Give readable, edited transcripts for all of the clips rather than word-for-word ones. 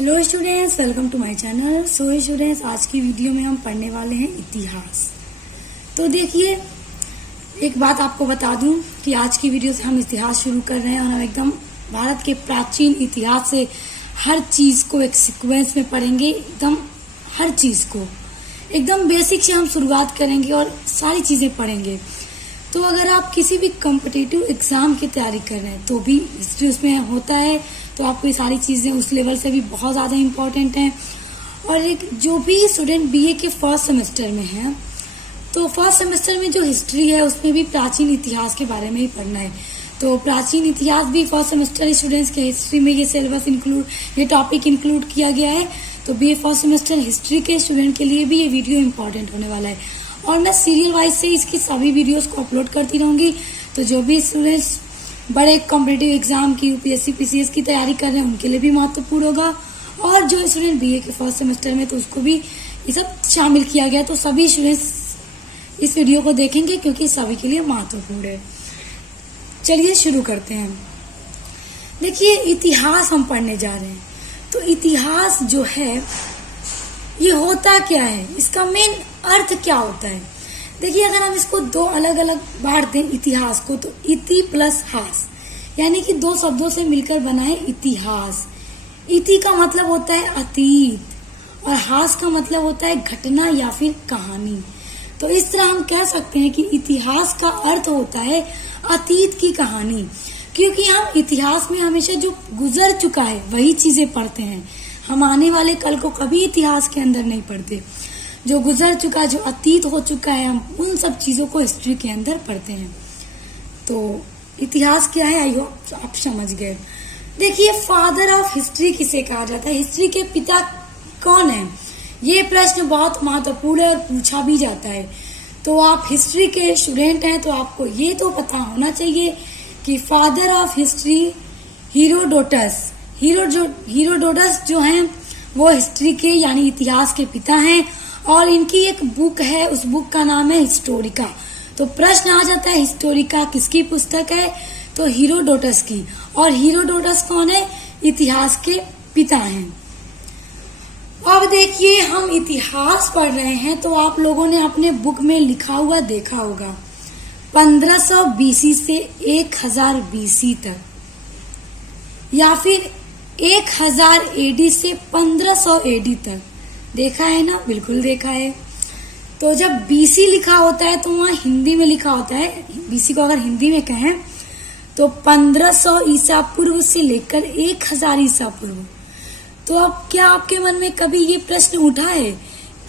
Hello students, welcome to my channel. So students, आज की video में हम पढ़ने वाले हैं इतिहास। तो देखिए, एक बात आपको बता दूं कि आज की वीडियो से हम इतिहास शुरू कर रहे हैं और हम एकदम भारत के प्राचीन इतिहास से हर चीज को एक सीक्वेंस में पढ़ेंगे। एकदम हर चीज को एकदम बेसिक से हम शुरुआत करेंगे और सारी चीजें पढ़ेंगे। तो अगर आप किसी भी कॉम्पिटिटिव एग्जाम की तैयारी कर रहे हैं तो भी हिस्ट्री उसमें होता है, तो आपको ये सारी चीजें उस लेवल से भी बहुत ज्यादा इम्पोर्टेंट हैं। और एक जो भी स्टूडेंट बीए के फर्स्ट सेमेस्टर में है, तो फर्स्ट सेमेस्टर में जो हिस्ट्री है उसमें भी प्राचीन इतिहास के बारे में ही पढ़ना है। तो प्राचीन इतिहास भी फर्स्ट सेमेस्टर स्टूडेंट्स के हिस्ट्री में ये सिलेबस ये टॉपिक इंक्लूड किया गया है। तो बीए फर्स्ट सेमेस्टर हिस्ट्री के स्टूडेंट के लिए भी ये वीडियो इम्पोर्टेंट होने वाला है और मैं सीरियल वाइज से इसकी सभी वीडियोस को अपलोड करती रहूंगी। तो जो भी स्टूडेंट्स बड़े कॉम्पिटिटिव एग्जाम की यूपीएससी पीसीएस की तैयारी कर रहे हैं उनके लिए भी महत्वपूर्ण होगा, और जो स्टूडेंट बीए के फर्स्ट सेमेस्टर में तो उसको भी ये सब शामिल किया गया। तो सभी स्टूडेंट्स इस वीडियो को देखेंगे क्योंकि सभी के लिए महत्वपूर्ण है। चलिए शुरू करते हैं। देखिए, इतिहास हम पढ़ने जा रहे हैं। तो इतिहास जो है ये होता क्या है, इसका मेन अर्थ क्या होता है। देखिए, अगर हम इसको दो अलग अलग बांट दें इतिहास को, तो इति प्लस हास, यानी कि दो शब्दों से मिलकर बना है इतिहास। इति का मतलब होता है अतीत और हास का मतलब होता है घटना या फिर कहानी। तो इस तरह हम कह सकते हैं कि इतिहास का अर्थ होता है अतीत की कहानी, क्योंकि हम इतिहास में हमेशा जो गुजर चुका है वही चीजें पढ़ते हैं। हम आने वाले कल को कभी इतिहास के अंदर नहीं पढ़ते। जो गुजर चुका, जो अतीत हो चुका है, हम उन सब चीजों को हिस्ट्री के अंदर पढ़ते हैं। तो इतिहास क्या है, आई होप आप समझ गए। देखिए, फादर ऑफ हिस्ट्री किसे कहा जाता है, हिस्ट्री के पिता कौन है, ये प्रश्न बहुत महत्वपूर्ण है और पूछा भी जाता है। तो आप हिस्ट्री के स्टूडेंट हैं तो आपको ये तो पता होना चाहिए कि फादर ऑफ हिस्ट्री हीरोडोटस जो हैं वो हिस्ट्री के यानी इतिहास के पिता हैं, और इनकी एक बुक है, उस बुक का नाम है हिस्टोरिका। तो प्रश्न आ जाता है हिस्टोरिका किसकी पुस्तक है, तो हीरोडोटस की। और हीरोडोटस कौन है, इतिहास के पिता हैं। अब देखिए, हम इतिहास पढ़ रहे हैं तो आप लोगों ने अपने बुक में लिखा हुआ देखा होगा 1500 बीसी से 1000 बीसी तक, या फिर 1000 एडी से 1500 एडी तक। देखा है ना, बिल्कुल देखा है। तो जब बीसी लिखा होता है तो वहां हिंदी में लिखा होता है, बीसी को अगर हिंदी में कहें तो 1500 ईसा पूर्व से लेकर 1000 ईसा पूर्व। तो अब क्या आपके मन में कभी ये प्रश्न उठा है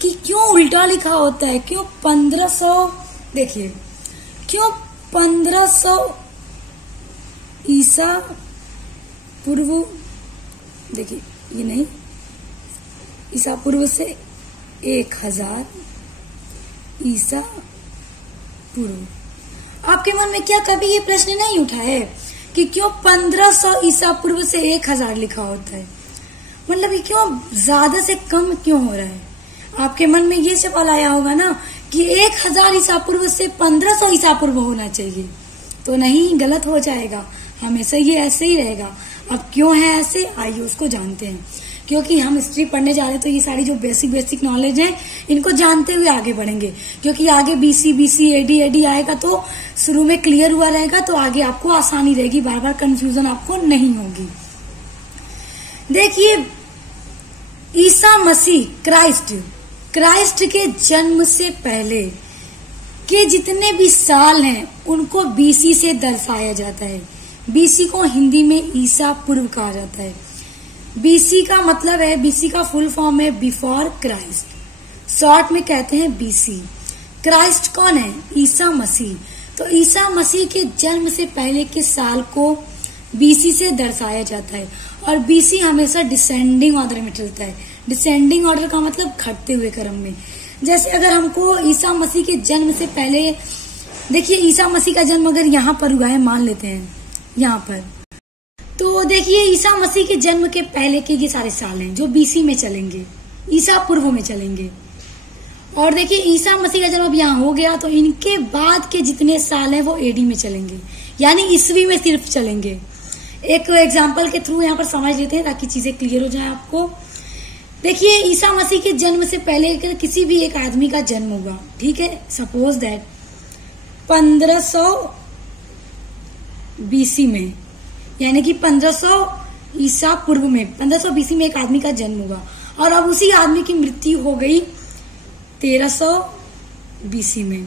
कि क्यों उल्टा लिखा होता है, क्यों 1500, देखिए क्यों 1500 ईसा पूर्व, देखिए ये नहीं, ईसा पूर्व से 1000 ईसा पूर्व। आपके मन में क्या कभी ये प्रश्न नहीं उठा है कि क्यों 1500 ईसा पूर्व से 1000 लिखा होता है, मतलब ये क्यों ज्यादा से कम क्यों हो रहा है। आपके मन में ये सवाल आया होगा ना कि 1000 ईसा पूर्व से 1500 ईसा पूर्व होना चाहिए, तो नहीं, गलत हो जाएगा, हमेशा ये ऐसे ही रहेगा। अब क्यों है ऐसे, आइए उसको जानते हैं। क्योंकि हम हिस्ट्री पढ़ने जा रहे हैं तो ये सारी जो बेसिक नॉलेज है इनको जानते हुए आगे बढ़ेंगे, क्योंकि आगे बीसी एडी आएगा तो शुरू में क्लियर हुआ रहेगा, तो आगे आपको आसानी रहेगी, बार बार कंफ्यूजन आपको नहीं होगी। देखिए, ईसा मसीह क्राइस्ट के जन्म से पहले के जितने भी साल हैं उनको बीसी से दर्शाया जाता है। बीसी को हिंदी में ईसा पूर्व कहा जाता है। बीसी का मतलब है, बीसी का फुल फॉर्म है बिफोर क्राइस्ट, शॉर्ट में कहते हैं बीसी। क्राइस्ट कौन है, ईसा मसीह। तो ईसा मसीह के जन्म से पहले के साल को बीसी से दर्शाया जाता है, और बीसी हमेशा डिसेंडिंग ऑर्डर में चलता है। डिसेंडिंग ऑर्डर का मतलब घटते हुए क्रम में। जैसे अगर हमको ईसा मसीह के जन्म से पहले, देखिए ईसा मसीह का जन्म अगर यहाँ पर हुआ है, मान लेते हैं यहाँ पर, तो देखिए ईसा मसीह के जन्म के पहले के ये सारे साल हैं जो बीसी में चलेंगे, ईसा पूर्व में चलेंगे। और देखिए ईसा मसीह का जन्म अब यहाँ हो गया, तो इनके बाद के जितने साल हैं वो एडी में चलेंगे, यानी ईस्वी में सिर्फ चलेंगे। एक एग्जाम्पल के थ्रू यहाँ पर समझ लेते हैं ताकि चीजें क्लियर हो जाए आपको। देखिए, ईसा मसीह के जन्म से पहले किसी भी एक आदमी का जन्म होगा, ठीक है। सपोज दैट 1500 BC में, यानी कि 1500 ईसा पूर्व में, 1500 BC में एक आदमी का जन्म हुआ और अब उसी आदमी की मृत्यु हो गई 1300 BC में।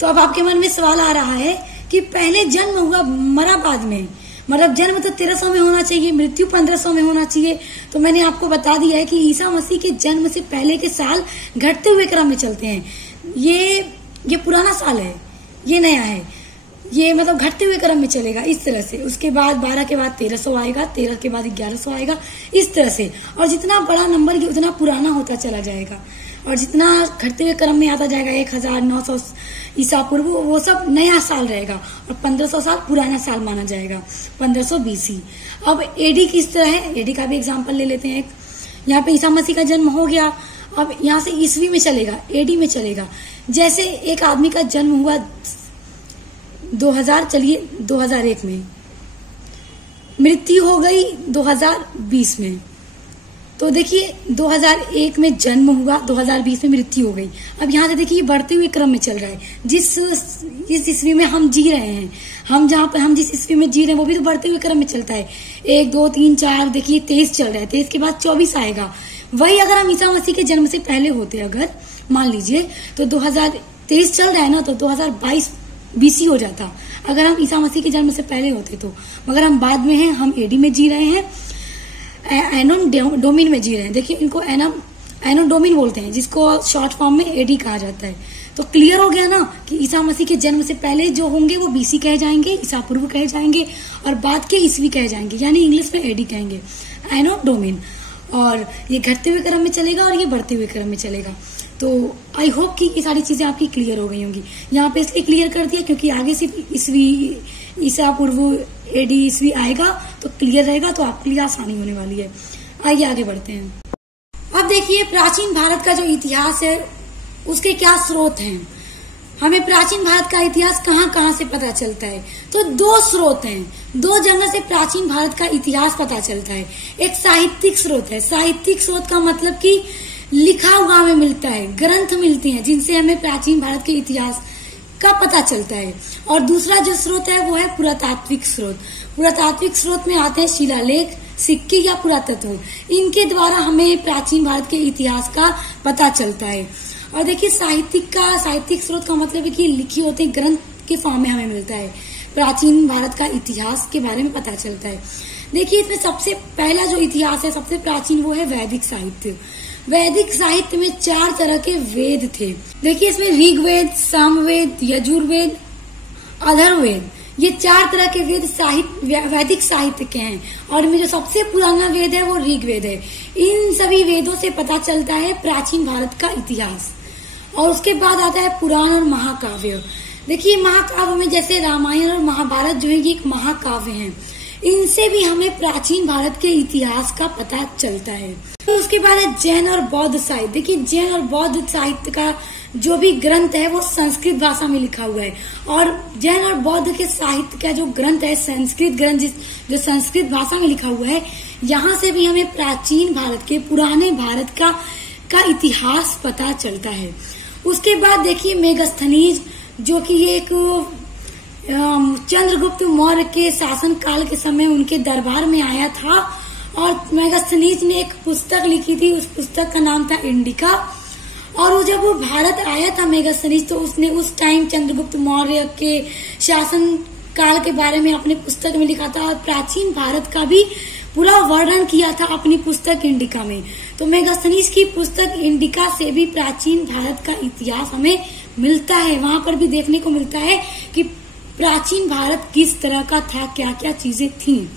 तो अब आपके मन में सवाल आ रहा है कि पहले जन्म हुआ, मरा बाद में, मतलब जन्म तो 1300 में होना चाहिए, मृत्यु 1500 में होना चाहिए। तो मैंने आपको बता दिया है कि ईसा मसीह के जन्म से पहले के साल घटते हुए क्रम में चलते हैं। ये पुराना साल है, ये नया है, ये मतलब घटते हुए क्रम में चलेगा इस तरह से। उसके बाद 12 के बाद 1300 आएगा, 13 के बाद 1100 आएगा, इस तरह से। और जितना बड़ा नंबर उतना पुराना होता चला जाएगा और जितना घटते हुए क्रम में आता जाएगा 1900 ईसा पूर्व, वो सब नया साल रहेगा और 1500 साल पुराना साल माना जाएगा, 1500 BC। अब एडी किस तरह है, एडी का भी एग्जाम्पल ले लेते हैं। यहाँ पे ईसा मसीह का जन्म हो गया, अब यहाँ से ईस्वी में चलेगा, एडी में चलेगा। जैसे एक आदमी का जन्म हुआ 2001 में, मृत्यु हो गई 2020 में। तो देखिए 2001 में जन्म हुआ, 2020 में मृत्यु हो गई। अब यहाँ से देखिए बढ़ते हुए क्रम में चल रहा है। जिस ईस्वी में हम जी रहे हैं, हम जिस ईस्वी में जी रहे हैं वो भी तो बढ़ते हुए क्रम में चलता है। 1 2 3 4, देखिए 23 चल रहा है, 23 के बाद 24 आएगा। वही अगर हम ईसा मसीह के जन्म से पहले होते, अगर मान लीजिए तो 2023 चल रहा है ना, तो 2022 BC हो जाता अगर हम ईसा मसीह के जन्म से पहले होते तो। मगर हम बाद में हैं, हम एडी में जी रहे हैं, एनोन डोमिन में जी रहे हैं। देखिए इनको एनोन डोमिन बोलते हैं, जिसको शॉर्ट फॉर्म में एडी कहा जाता है। तो क्लियर हो गया ना कि ईसा मसीह के जन्म से पहले जो होंगे वो BC कहे जाएंगे, ईसा पूर्व कहे जाएंगे, और बाद के ईस्वी कहे जाएंगे, यानी इंग्लिश में एडी कहेंगे, एनोन डोमिन। और ये घटते हुए क्रम में चलेगा और ये बढ़ते हुए क्रम में चलेगा। तो आई होप कि ये सारी चीजें आपकी क्लियर हो गई होंगी। यहाँ पे इसलिए क्लियर कर दिया क्योंकि आगे सिर्फ ईस्वी, ईसा पूर्व, एडी, ईस्वी आएगा तो क्लियर रहेगा, तो आपके लिए आसानी होने वाली है। आइए आगे बढ़ते हैं। अब देखिए प्राचीन भारत का जो इतिहास है उसके क्या स्रोत हैं। हमें प्राचीन भारत का इतिहास कहाँ से पता चलता है, तो 2 स्रोत हैं, 2 जगह से प्राचीन भारत का इतिहास पता चलता है। एक साहित्यिक स्रोत है, साहित्यिक स्रोत का मतलब कि लिखा हुआ हमें मिलता है, ग्रंथ मिलते हैं जिनसे हमें प्राचीन भारत के इतिहास का पता चलता है। और दूसरा जो स्रोत है वो है पुरातात्विक स्रोत। पुरातात्विक स्रोत में आते हैं शिलालेख, सिक्के या पुरातत्व, इनके द्वारा हमें प्राचीन भारत के इतिहास का पता चलता है। और देखिए साहित्यिक स्रोत का मतलब है कि लिखे होते ग्रंथ के फॉर्म में हमें मिलता है, प्राचीन भारत का इतिहास के बारे में पता चलता है। देखिए इसमें सबसे पहला जो इतिहास है, सबसे प्राचीन, वो है वैदिक साहित्य। वैदिक साहित्य में 4 तरह के वेद थे। देखिए इसमें ऋग्वेद, सामवेद, यजुर्वेद, अथर्ववेद, ये 4 तरह के वेद वैदिक साहित्य के हैं। और इनमें जो सबसे पुराना वेद है वो ऋग्वेद है। इन सभी वेदों से पता चलता है प्राचीन भारत का इतिहास। और उसके बाद आता है पुराण और महाकाव्य। देखिए महाकाव्य में जैसे रामायण और महाभारत जो है ये एक महाकाव्य हैं, इनसे भी हमें प्राचीन भारत के इतिहास का पता चलता है। तो उसके बाद है जैन और बौद्ध साहित्य। देखिए जैन और बौद्ध साहित्य का जो भी ग्रंथ है वो संस्कृत भाषा में लिखा हुआ है। और जैन और बौद्ध के साहित्य का जो ग्रंथ है, संस्कृत ग्रंथ जो संस्कृत भाषा में लिखा हुआ है, यहाँ से भी हमें प्राचीन भारत के, पुराने भारत का इतिहास पता चलता है। उसके बाद देखिए मेगस्थनीज, जो कि ये एक चंद्रगुप्त मौर्य के शासन काल के समय उनके दरबार में आया था। और मेगस्थनीज ने एक पुस्तक लिखी थी, उस पुस्तक का नाम था इंडिका। और जब वो भारत आया था मेगस्थनीज, तो उसने उस टाइम चंद्रगुप्त मौर्य के शासन काल के बारे में अपने पुस्तक में लिखा था और प्राचीन भारत का भी पूरा वर्णन किया था अपनी पुस्तक इंडिका में। तो मेगस्थनीज की पुस्तक इंडिका से भी प्राचीन भारत का इतिहास हमें मिलता है। वहां पर भी देखने को मिलता है कि प्राचीन भारत किस तरह का था, क्या क्या चीजें थी।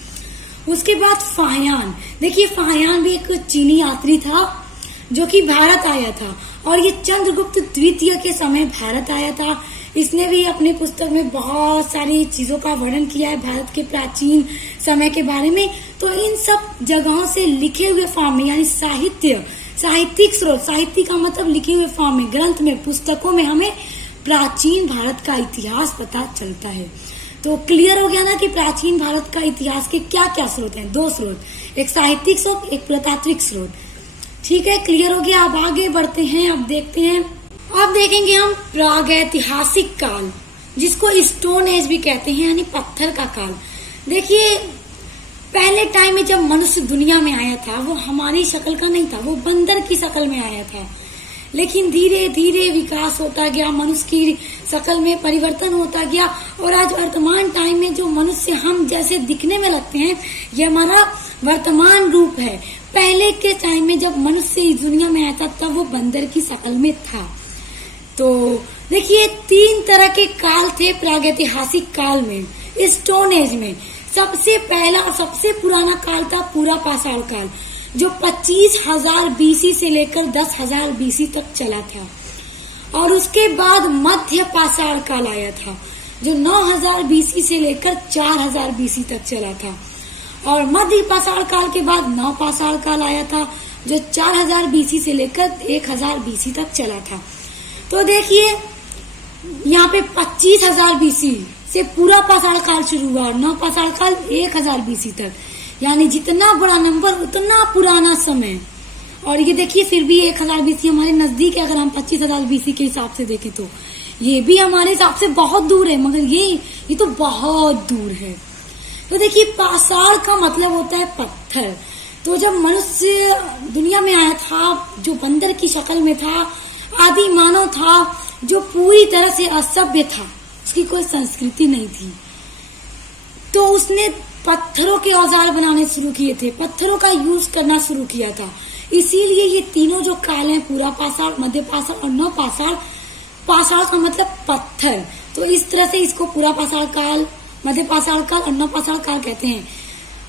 उसके बाद फाहियान। देखिए फाहियान भी एक चीनी यात्री था जो कि भारत आया था और ये चंद्रगुप्त द्वितीय के समय भारत आया था। इसने भी अपने पुस्तक में बहुत सारी चीजों का वर्णन किया है भारत के प्राचीन समय के बारे में। तो इन सब जगहों से लिखे हुए फॉर्म में, यानी साहित्यिक स्रोत, साहित्य का मतलब लिखे हुए फॉर्म में, ग्रंथ में, पुस्तकों में हमें प्राचीन भारत का इतिहास पता चलता है। तो क्लियर हो गया ना कि प्राचीन भारत का इतिहास के क्या क्या स्रोत हैं। 2 स्रोत, एक साहित्यिक स्रोत, एक पुरातात्विक स्रोत। ठीक है, क्लियर हो गया। अब आगे बढ़ते हैं। अब देखते हैं, अब देखेंगे हम प्रागैतिहासिक काल, जिसको स्टोन एज भी कहते हैं, यानी पत्थर का काल। देखिए, पहले टाइम में जब मनुष्य दुनिया में आया था वो हमारी शक्ल का नहीं था, वो बंदर की शक्ल में आया था। लेकिन धीरे धीरे विकास होता गया, मनुष्य की शक्ल में परिवर्तन होता गया और आज वर्तमान टाइम में जो मनुष्य हम जैसे दिखने में लगते हैं, ये हमारा वर्तमान रूप है। पहले के टाइम में जब मनुष्य इस दुनिया में आया था तब वो बंदर की शक्ल में था। तो देखिए, 3 तरह के काल थे प्रागैतिहासिक काल में, स्टोन एज में। सबसे पहला और सबसे पुराना काल था पूरा पाषाण काल, जो 25,000 BC से लेकर 10,000 BC तक चला था। और उसके बाद मध्य पाषाण काल आया था, जो 9,000 BC से लेकर 4,000 BC तक चला था। और मध्य पाषाण काल के बाद नव पाषाण काल आया था, जो 4,000 BC से लेकर 1,000 BC तक चला था। तो देखिए, यहाँ पे 25,000 BC से पूरा पाषाण काल शुरू हुआ और नव पाषाण काल 1,000 BC तक, यानी जितना बड़ा नंबर उतना पुराना समय। और ये देखिए, फिर भी 1,000 BC हमारे नजदीक है। अगर हम 25,000 BC के हिसाब से देखें तो ये भी हमारे हिसाब से बहुत दूर है, मगर ये तो बहुत दूर है। तो देखिए, पाषाण का मतलब होता है पत्थर। तो जब मनुष्य दुनिया में आया था, जो बंदर की शक्ल में था, आदि मानव था, जो पूरी तरह से असभ्य था, उसकी कोई संस्कृति नहीं थी, तो उसने पत्थरों के औजार बनाने शुरू किए थे, पत्थरों का यूज करना शुरू किया था। इसीलिए ये तीनों जो काल हैं, पूरा पाषाण, मध्य पाषाण और नव पाषाण, पाषाण का मतलब पत्थर, तो इस तरह से इसको पूरा पाषाण काल, मध्य पाषाण काल और नव पाषाण काल कहते हैं।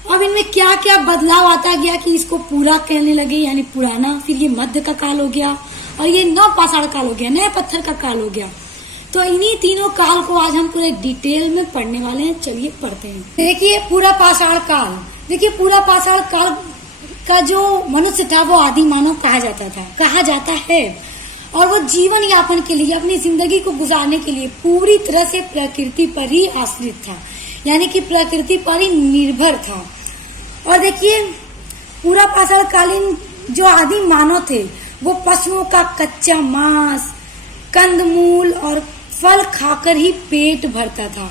अब इनमें क्या क्या बदलाव आता गया कि इसको पूरा कहने लगे, यानी पुराना, फिर ये मध्य का काल हो गया और ये नव पाषाण काल हो गया, नए पत्थर का काल हो गया। तो इन्हीं तीनों काल को आज हम पूरे डिटेल में पढ़ने वाले हैं। चलिए पढ़ते हैं। देखिए, पूरा पाषाण काल। देखिए, पूरा पाषाण काल का जो मनुष्य था वो आदि मानव कहा जाता है, और वो जीवन यापन के लिए, अपनी जिंदगी को गुजारने के लिए पूरी तरह से प्रकृति पर ही आश्रित था, यानी कि प्रकृति पर ही निर्भर था। और देखिए, पूरा पाषाण कालीन जो आदि मानव थे वो पशुओं का कच्चा मांस, कंदमूल और फल खाकर ही पेट भरता था,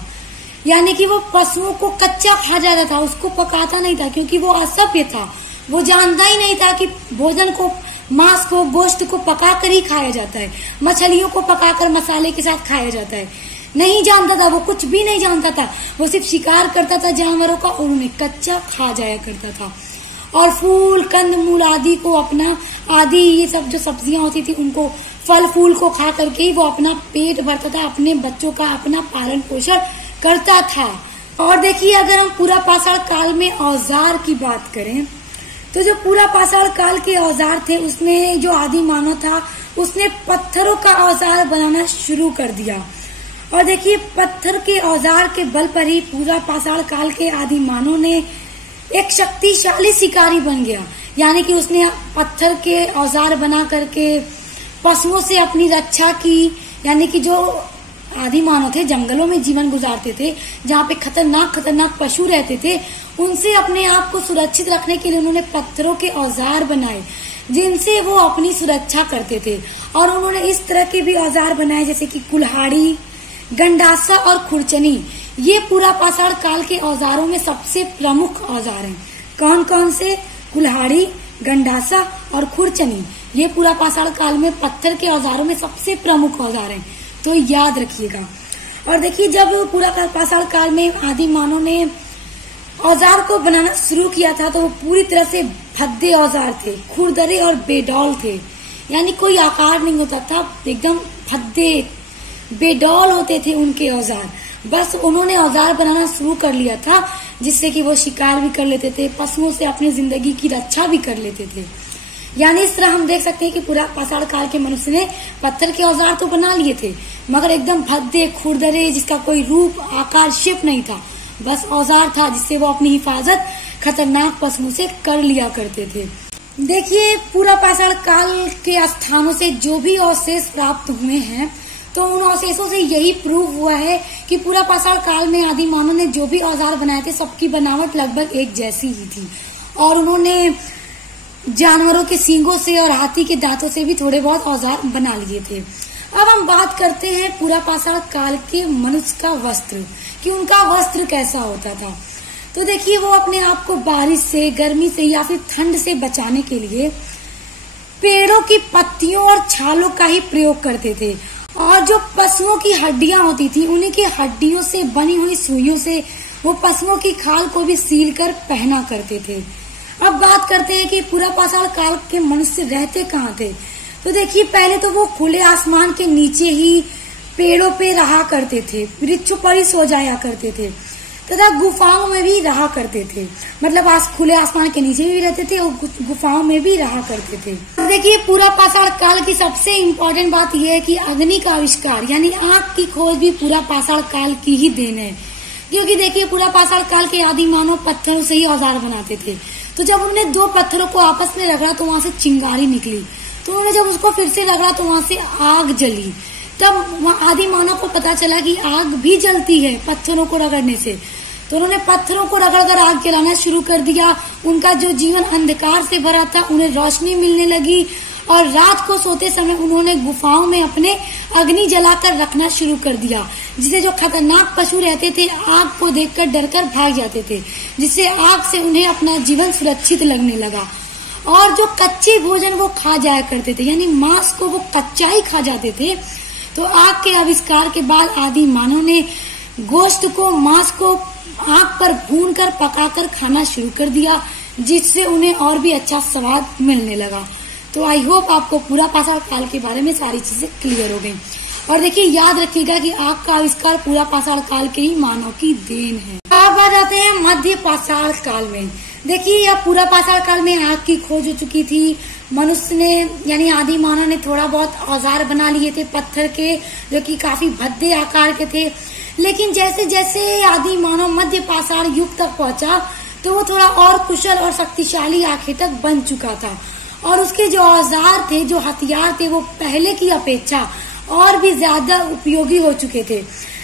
यानी कि वो पशुओं को कच्चा खा जाता था, उसको पकाता नहीं था, क्योंकि वो असभ्य था। वो जानता ही नहीं था कि भोजन को, मांस को, गोश्त को पकाकर ही खाया जाता है, मछलियों को पकाकर मसाले के साथ खाया जाता है। नहीं जानता था, वो कुछ भी नहीं जानता था। वो सिर्फ शिकार करता था जानवरों का और उन्हें कच्चा खा जाया करता था। और फूल, कंदमूल आदि को अपना, आदि ये सब जो सब्जियां होती थी, उनको, फल फूल को खा करके ही वो अपना पेट भरता था, अपने बच्चों का अपना पालन पोषण करता था। और देखिए, अगर हम पूरा पाषाण काल में औजार की बात करें तो जो पूरा पाषाण काल के औजार थे, उसमें जो आदि मानव था उसने पत्थरों का औजार बनाना शुरू कर दिया। और देखिए, पत्थर के औजार के बल पर ही पूरा पाषाण काल के आदि मानव ने एक शक्तिशाली शिकारी बन गया, यानी कि उसने पत्थर के औजार बना करके पशुओं से अपनी रक्षा की। यानी कि जो आदि मानव थे जंगलों में जीवन गुजारते थे, जहाँ पे खतरनाक पशु रहते थे, उनसे अपने आप को सुरक्षित रखने के लिए उन्होंने पत्थरों के औजार बनाए, जिनसे वो अपनी सुरक्षा करते थे। और उन्होंने इस तरह के भी औजार बनाए जैसे कि कुल्हाड़ी, गंडासा और खुरचनी। ये पूरा पाषाण काल के औजारों में सबसे प्रमुख औजार हैं। कौन कौन से? कुल्हाड़ी, गंडासा और खुरचनी। ये पूरा पाषाण काल में पत्थर के औजारों में सबसे प्रमुख औजार हैं, तो याद रखिएगा। और देखिए, जब पूरा पाषाण काल में आदि मानव ने औजार को बनाना शुरू किया था तो वो पूरी तरह से भद्दे औजार थे, खुरदरे और बेडौल थे, यानी कोई आकार नहीं होता था, एकदम भद्दे बेडौल होते थे उनके औजार। बस उन्होंने औजार बनाना शुरू कर लिया था जिससे कि वो शिकार भी कर लेते थे, पशुओं से अपनी जिंदगी की रक्षा भी कर लेते थे। यानी इस तरह हम देख सकते हैं कि पूरा पाषाण काल के मनुष्य ने पत्थर के औजार तो बना लिए थे, मगर एकदम भद्दे, खुरदरे, जिसका कोई रूप, आकार, शेप नहीं था, बस औजार था जिससे वो अपनी हिफाजत खतरनाक पशुओं से कर लिया करते थे। देखिए, पूरा पाषाण काल के स्थानों से जो भी अवशेष प्राप्त हुए हैं तो उन अवशेषों से यही प्रूव हुआ है कि पूरा पाषाण काल में आदि मानव ने जो भी औजार बनाए थे सबकी बनावट लगभग एक जैसी ही थी, और उन्होंने जानवरों के सींगों से और हाथी के दांतों से भी थोड़े बहुत औजार बना लिए थे। अब हम बात करते हैं पूरा पाषाण काल के मनुष्य का वस्त्र, कि उनका वस्त्र कैसा होता था। तो देखिए, वो अपने आप को बारिश से, गर्मी से या फिर ठंड से बचाने के लिए पेड़ों की पत्तियों और छालों का ही प्रयोग करते थे, और जो पशुओं की हड्डियां होती थी उन्हीं की हड्डियों से बनी हुई सुइयों से वो पशुओं की खाल को भी सील कर पहना करते थे। अब बात करते हैं कि पूरा पाषाण काल के मनुष्य रहते कहाँ थे। तो देखिए, पहले तो वो खुले आसमान के नीचे ही पेड़ों पे रहा करते थे, वृक्षों पर ही सो जाया करते थे, तथा गुफाओं में भी रहा करते थे। मतलब खुले आसमान के नीचे भी रहते थे और गुफाओं में भी रहा करते थे। तो देखिए, पूरा पाषाण काल की सबसे इम्पोर्टेंट बात यह है कि अग्नि का आविष्कार यानी आग की खोज भी पूरा पाषाण काल की ही देन है। क्योंकि देखिए, पूरा पाषाण काल के आदि मानव पत्थरों से ही औजार बनाते थे। तो जब उन्होंने दो पत्थरों को आपस में रगड़ा तो वहां से चिंगारी निकली, तो उन्होंने जब उसको फिर से रगड़ा तो वहां से आग जली। तब आदि मानव को पता चला कि आग भी जलती है पत्थरों को रगड़ने से। तो उन्होंने पत्थरों को रगड़कर आग जलाना शुरू कर दिया। उनका जो जीवन अंधकार से भरा था उन्हें रोशनी मिलने लगी, और रात को सोते समय उन्होंने गुफाओं में अपने अग्नि जलाकर रखना शुरू कर दिया, जिससे जो खतरनाक पशु रहते थे आग को देखकर डरकर भाग जाते थे, जिससे आग से उन्हें अपना जीवन सुरक्षित लगने लगा। और जो कच्चे भोजन वो खा जाया करते थे, यानी मांस को वो कच्चा ही खा जाते थे। तो आग के आविष्कार के बाद आदि मानव ने गोश्त को, मांस को आग पर भूनकर पकाकर खाना शुरू कर दिया, जिससे उन्हें और भी अच्छा स्वाद मिलने लगा। तो आई होप आपको पूरा पाषाण काल के बारे में सारी चीजें क्लियर हो गई। और देखिए, याद रखिएगा कि आग का आविष्कार पूरा पाषाण काल के ही मानव की देन है। अब आ जाते हैं मध्य पाषाण काल में। देखिए, यह पूरा पाषाण काल में आग की खोज हो चुकी थी। मनुष्य ने यानी आदि मानव ने थोड़ा बहुत औजार बना लिए थे पत्थर के, जो कि काफी भद्दे आकार के थे। लेकिन जैसे जैसे आदि मानव मध्य पाषाण युग तक पहुंचा तो वो थोड़ा और कुशल और शक्तिशाली आखिर तक बन चुका था, और उसके जो औजार थे, जो हथियार थे, वो पहले की अपेक्षा और भी ज्यादा उपयोगी हो चुके थे।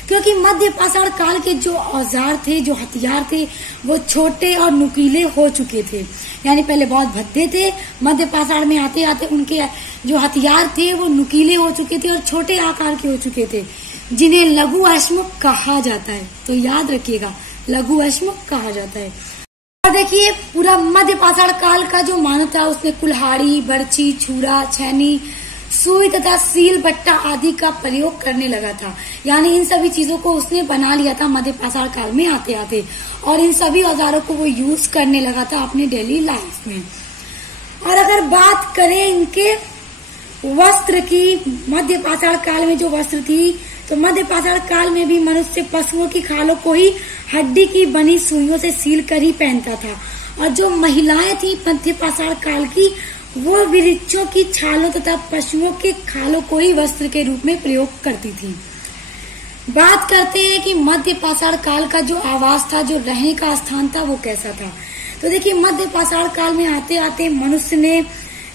क्योंकि मध्य पाषाण काल के जो औजार थे, जो हथियार थे, वो छोटे और नुकीले हो चुके थे। यानी पहले बहुत भद्दे थे, मध्य पाषाण में आते आते उनके जो हथियार थे वो नुकीले हो चुके थे और छोटे आकार के हो चुके थे, जिन्हें लघु अश्म कहा जाता है। तो याद रखिएगा, लघु अश्म कहा जाता है। और देखिए, पूरा मध्य पाषाण काल का जो मानव था उसने कुल्हाड़ी, बर्छी, छुरा, छैनी, सुई तथा सील बट्टा आदि का प्रयोग करने लगा था। यानी इन सभी चीजों को उसने बना लिया था मध्य पाषाण काल में आते आते, और इन सभी औजारों को वो यूज करने लगा था अपने डेली लाइफ में। और अगर बात करें इनके वस्त्र की, मध्य पाषाण काल में जो वस्त्र थी, तो मध्य पाषाण काल में भी मनुष्य पशुओं की खालों को ही हड्डी की बनी सुइयों से सील कर ही पहनता था। और जो महिलाएं थी मध्य पाषाण काल की, वो वृक्षों की छालों तथा पशुओं के खालों को ही वस्त्र के रूप में प्रयोग करती थी। बात करते हैं कि मध्य पाषाण काल का जो आवास था, जो रहने का स्थान था, वो कैसा था। तो देखिए, मध्य पाषाण काल में आते आते मनुष्य ने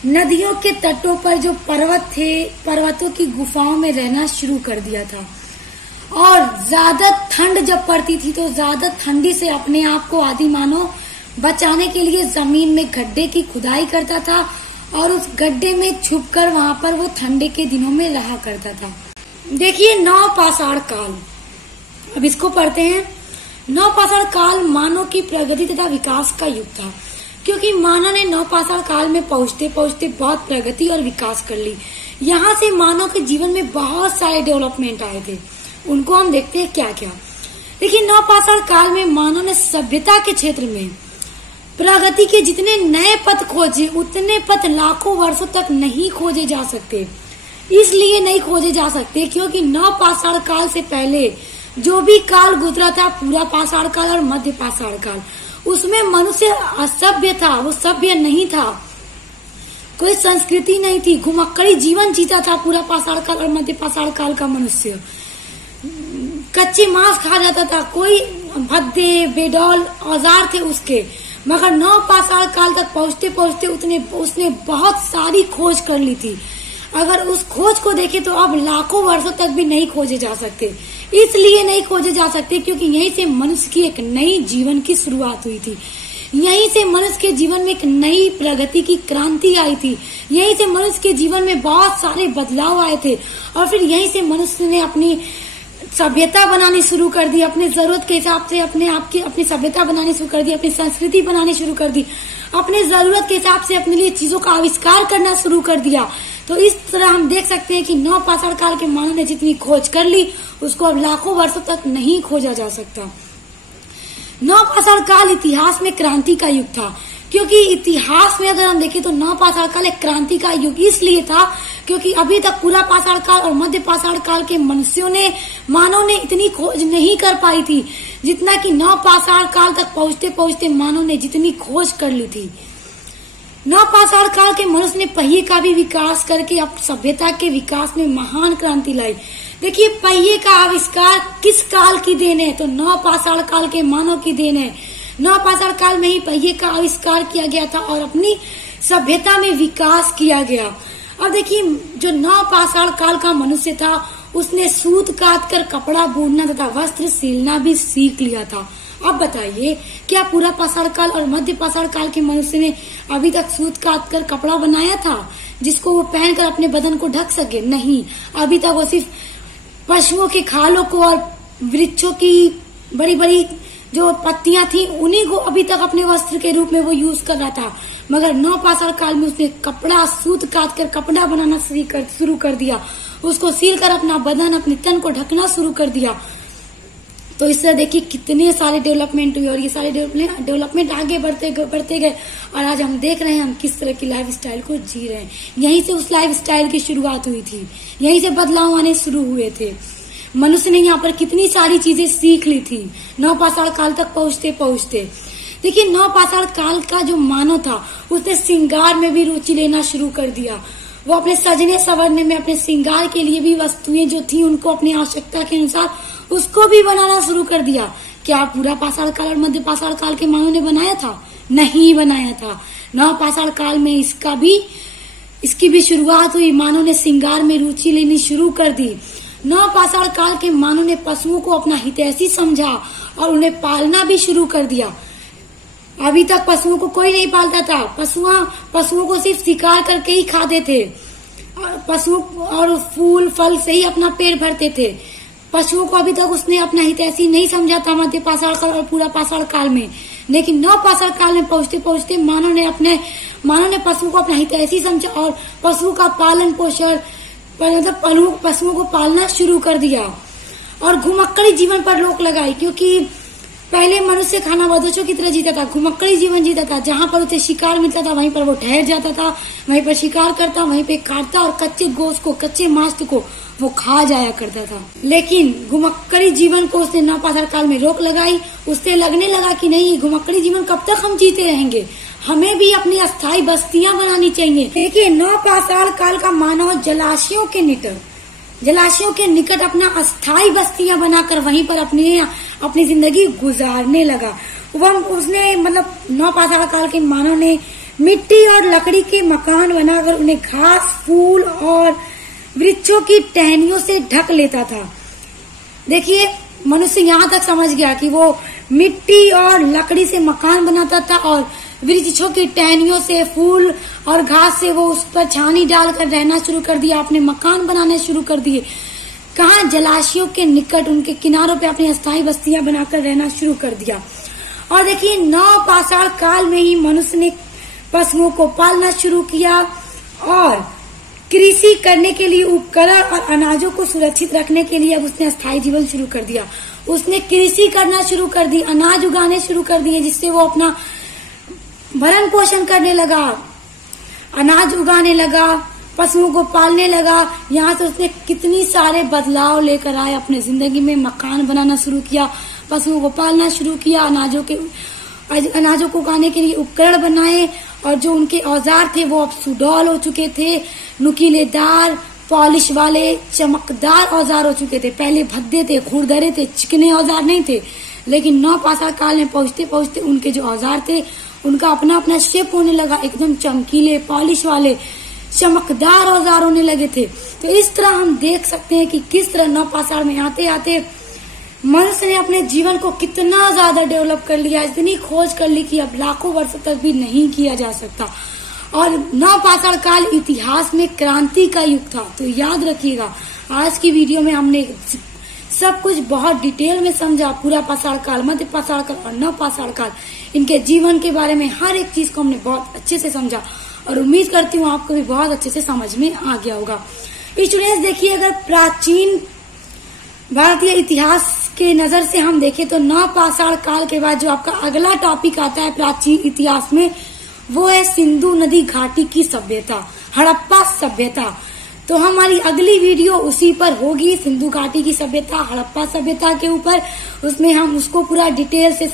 नदियों के तटों पर जो पर्वत थे, पर्वतों की गुफाओं में रहना शुरू कर दिया था। और ज्यादा ठंड जब पड़ती थी तो ज्यादा ठंडी से अपने आप को आदि मानव बचाने के लिए जमीन में गड्ढे की खुदाई करता था, और उस गड्ढे में छुपकर वहां पर वो ठंडे के दिनों में रहा करता था। देखिए, नव पाषाण काल, अब इसको पढ़ते हैं। नव पाषाण काल मानव की प्रगति तथा विकास का युग था, क्योंकि मानव ने नव पाषाण काल में पहुंचते पहुंचते बहुत प्रगति और विकास कर ली। यहाँ से मानव के जीवन में बहुत सारे डेवलपमेंट आए थे, उनको हम देखते हैं क्या क्या। देखिए, नव पाषाण काल में मानव ने सभ्यता के क्षेत्र में प्रगति के जितने नए पथ खोजे, उतने पथ लाखों वर्षों तक नहीं खोजे जा सकते। इसलिए नहीं खोजे जा सकते क्योंकि नव पाषाण काल से पहले जो भी काल गुजरा था, पूरा पाषाण काल और मध्य पाषाण काल, उसमें मनुष्य असभ्य था, वो सभ्य नहीं था, कोई संस्कृति नहीं थी, घुमक्कड़ी जीवन जीता था पूरा पाषाण काल और मध्य पाषाण काल का मनुष्य। कच्चे मांस खा जाता था, कोई भद्दे बेडौल औजार थे उसके। मगर नव पाषाण काल तक पहुंचते पहुंचते उसने बहुत सारी खोज कर ली थी। अगर उस खोज को देखें तो अब लाखों वर्षों तक भी नहीं खोजे जा सकते। इसलिए नहीं खोजे जा सकते क्योंकि यहीं से मनुष्य की एक नई जीवन की शुरुआत हुई थी। यहीं से मनुष्य के जीवन में एक नई प्रगति की क्रांति आई थी। यहीं से मनुष्य के जीवन में बहुत सारे बदलाव आए थे और फिर यहीं से मनुष्य ने अपनी सभ्यता बनानी शुरू कर दी। अपने जरूरत के हिसाब से अपनी सभ्यता बनानी शुरू कर दी, अपनी संस्कृति बनानी शुरू कर दी, अपने जरूरत के हिसाब से अपने लिए चीजों का आविष्कार करना शुरू कर दिया। तो इस तरह हम देख सकते हैं कि नवपाषाण काल के मानव ने जितनी खोज कर ली उसको अब लाखों वर्षों तक नहीं खोजा जा सकता। नवपाषाण काल इतिहास में क्रांति का युग था, क्योंकि इतिहास में अगर हम देखें तो नवपाषाण काल एक क्रांति का युग इसलिए था क्योंकि अभी तक पूरा पाषाण काल और मध्य पाषाण काल के मानव ने इतनी खोज नहीं कर पाई थी जितना कि नवपाषाण काल तक पहुंचते पहुंचते मानव ने जितनी खोज कर ली थी। नवपाषाण काल के मनुष्य ने पहिए का भी विकास करके अब सभ्यता के विकास में महान क्रांति लाई। देखिए, पहिए का आविष्कार किस काल की देन है? तो नवपाषाण काल के मानव की देन है। नवपाषाण काल में ही पहिए का आविष्कार किया गया था और अपनी सभ्यता में विकास किया गया। अब देखिए, जो नवपाषाण काल का मनुष्य था उसने सूत काट कर कपड़ा बुनना तथा वस्त्र सिलना भी सीख लिया था। अब बताइए, क्या पूरा पाषाण काल और मध्य पाषाण काल के मनुष्य ने अभी तक सूत काट कर कपड़ा बनाया था जिसको वो पहनकर अपने बदन को ढक सके? नहीं, अभी तक वो सिर्फ पशुओं के खालों को और वृक्षों की बड़ी बड़ी जो पत्तियां थी उन्हीं को अभी तक अपने वस्त्र के रूप में वो यूज कर रहा था। मगर नवपाषाण काल में उसने कपड़ा सूत काट कर कपड़ा बनाना शुरू कर दिया, उसको सील कर अपना बदन अपने तन को ढकना शुरू कर दिया। तो इससे देखिए कितने सारे डेवलपमेंट हुए और ये सारे डेवलपमेंट आगे बढ़ते गए और आज हम देख रहे हैं हम किस तरह की लाइफ स्टाइल को जी रहे हैं। यहीं से उस लाइफ स्टाइल की शुरुआत हुई थी, यहीं से बदलाव आने शुरू हुए थे। मनुष्य ने यहाँ पर कितनी सारी चीजें सीख ली थी नवपाषाण काल तक पहुंचते पहुंचते। देखिए, नवपाषाण काल का जो मानव था उसने श्रृंगार में भी रुचि लेना शुरू कर दिया। वो अपने सजने संवरने में अपने श्रृंगार के लिए भी वस्तुएं जो थी उनको अपनी आवश्यकता के अनुसार उसको भी बनाना शुरू कर दिया। क्या पूरा पाषाण काल और मध्य पाषाण काल के मानव ने बनाया था? नहीं बनाया था। नवपाषाण काल में इसकी भी शुरुआत हुई। मानव ने श्रृंगार में रुचि लेनी शुरू कर दी। नवपाषाण काल के मानव ने पशुओं को अपना हितैषी समझा और उन्हें पालना भी शुरू कर दिया। अभी तक पशुओं को कोई नहीं पालता था। पशुओं को सिर्फ शिकार करके ही खाते थे और पशुओं और फूल फल से ही अपना पेट भरते थे। पशुओं को अभी तक उसने अपना हितैषी नहीं समझा था मध्य पाषाण काल और पूरा पाषाण काल में। लेकिन नवपाषाण काल में पहुंचते पहुंचते मानव ने पशुओं को अपना हितैषी समझा और पशुओं का पालन पोषण पशुओं को पालना शुरू कर दिया और घुमक्कड़ी जीवन पर रोक लगाई। क्योंकि पहले मनुष्य खानाबदोशों की तरह जीता था, घुमक्कड़ी जीवन जीता था। जहां पर उसे शिकार मिलता था वहीं पर वो ठहर जाता था, वहीं पर शिकार करता, वहीं पे काटता और कच्चे गोश्त को, कच्चे मांस को वो खा जाया करता था। लेकिन घुमक्कड़ी जीवन को उसने नवपाषाण काल में रोक लगाई। उससे लगने लगा कि नहीं, घुमक्कड़ी जीवन कब तक हम जीते रहेंगे, हमें भी अपनी अस्थायी बस्तियां बनानी चाहिए। देखिए, नवपाषाण काल का मानव जलाशयों के निकट अपना अस्थायी बस्तियां बनाकर वहीं पर अपनी जिंदगी गुजारने लगा। उसने नवपाषाण काल के मानव ने मिट्टी और लकड़ी के मकान बनाकर उन्हें घास फूल और वृक्षों की टहनियों से ढक लेता था। देखिए, मनुष्य यहाँ तक समझ गया कि वो मिट्टी और लकड़ी से मकान बनाता था और वृक्षों की टहनियों से, फूल और घास से वो उस पर छानी डालकर रहना शुरू कर दिया, अपने मकान बनाने शुरू कर दिए। कहाँ? जलाशयों के निकट उनके किनारों पे अपनी अस्थायी बस्तियां बनाकर रहना शुरू कर दिया। और देखिए, नवपाषाण काल में ही मनुष्य ने पशुओं को पालना शुरू किया और कृषि करने के लिए उपकरण और अनाजों को सुरक्षित रखने के लिए अब उसने अस्थायी जीवन शुरू कर दिया। उसने कृषि करना शुरू कर दी, अनाज उगाने शुरू कर दिए, जिससे वो अपना भरण पोषण करने लगा, अनाज उगाने लगा, पशुओं को पालने लगा। यहाँ से उसने कितनी सारे बदलाव लेकर आए अपने जिंदगी में। मकान बनाना शुरू किया, पशुओं को पालना शुरू किया, अनाजों को उगाने के लिए उपकरण बनाए और जो उनके औजार थे वो अब सुडौल हो चुके थे, नुकीलेदार, पॉलिश वाले, चमकदार औजार हो चुके थे। पहले भद्दे थे, खुरदरे थे, चिकने औजार नहीं थे। लेकिन नवपाषाण काल में पहुंचते पहुंचते उनके जो औजार थे उनका अपना अपना शेप होने लगा, एकदम चमकीले, पॉलिश वाले, चमकदार औजार होने लगे थे। तो इस तरह हम देख सकते हैं कि किस तरह नवपाषाण में आते आते मनुष्य ने अपने जीवन को कितना ज्यादा डेवलप कर लिया, इतनी खोज कर ली कि अब लाखों वर्षों तक भी नहीं किया जा सकता। और नवपाषाण काल इतिहास में क्रांति का युग था। तो याद रखिएगा, आज की वीडियो में हमने सब कुछ बहुत डिटेल में समझा। पूरा पाषाण काल, मध्य पाषाण काल और नवपाषाण काल, इनके जीवन के बारे में हर एक चीज को हमने बहुत अच्छे से समझा और उम्मीद करती हूँ आपको भी बहुत अच्छे से समझ में आ गया होगा। स्टूडेंट्स देखिए, अगर प्राचीन भारतीय इतिहास के नजर से हम देखें तो नवपाषाण काल के बाद जो आपका अगला टॉपिक आता है प्राचीन इतिहास में, वो है सिंधु नदी घाटी की सभ्यता, हड़प्पा सभ्यता। तो हमारी अगली वीडियो उसी पर होगी, सिंधु घाटी की सभ्यता, हड़प्पा सभ्यता के ऊपर। उसमें हम उसको पूरा डिटेल से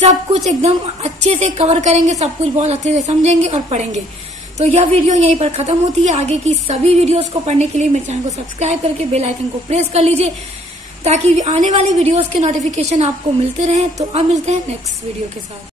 सब कुछ एकदम अच्छे से कवर करेंगे, सब कुछ बहुत अच्छे से समझेंगे और पढ़ेंगे। तो यह वीडियो यहीं पर खत्म होती है। आगे की सभी वीडियोस को पढ़ने के लिए मेरे चैनल को सब्सक्राइब करके बेल आइकन को प्रेस कर लीजिए, ताकि आने वाली वीडियोस के नोटिफिकेशन आपको मिलते रहें। तो अब मिलते हैं नेक्स्ट वीडियो के साथ।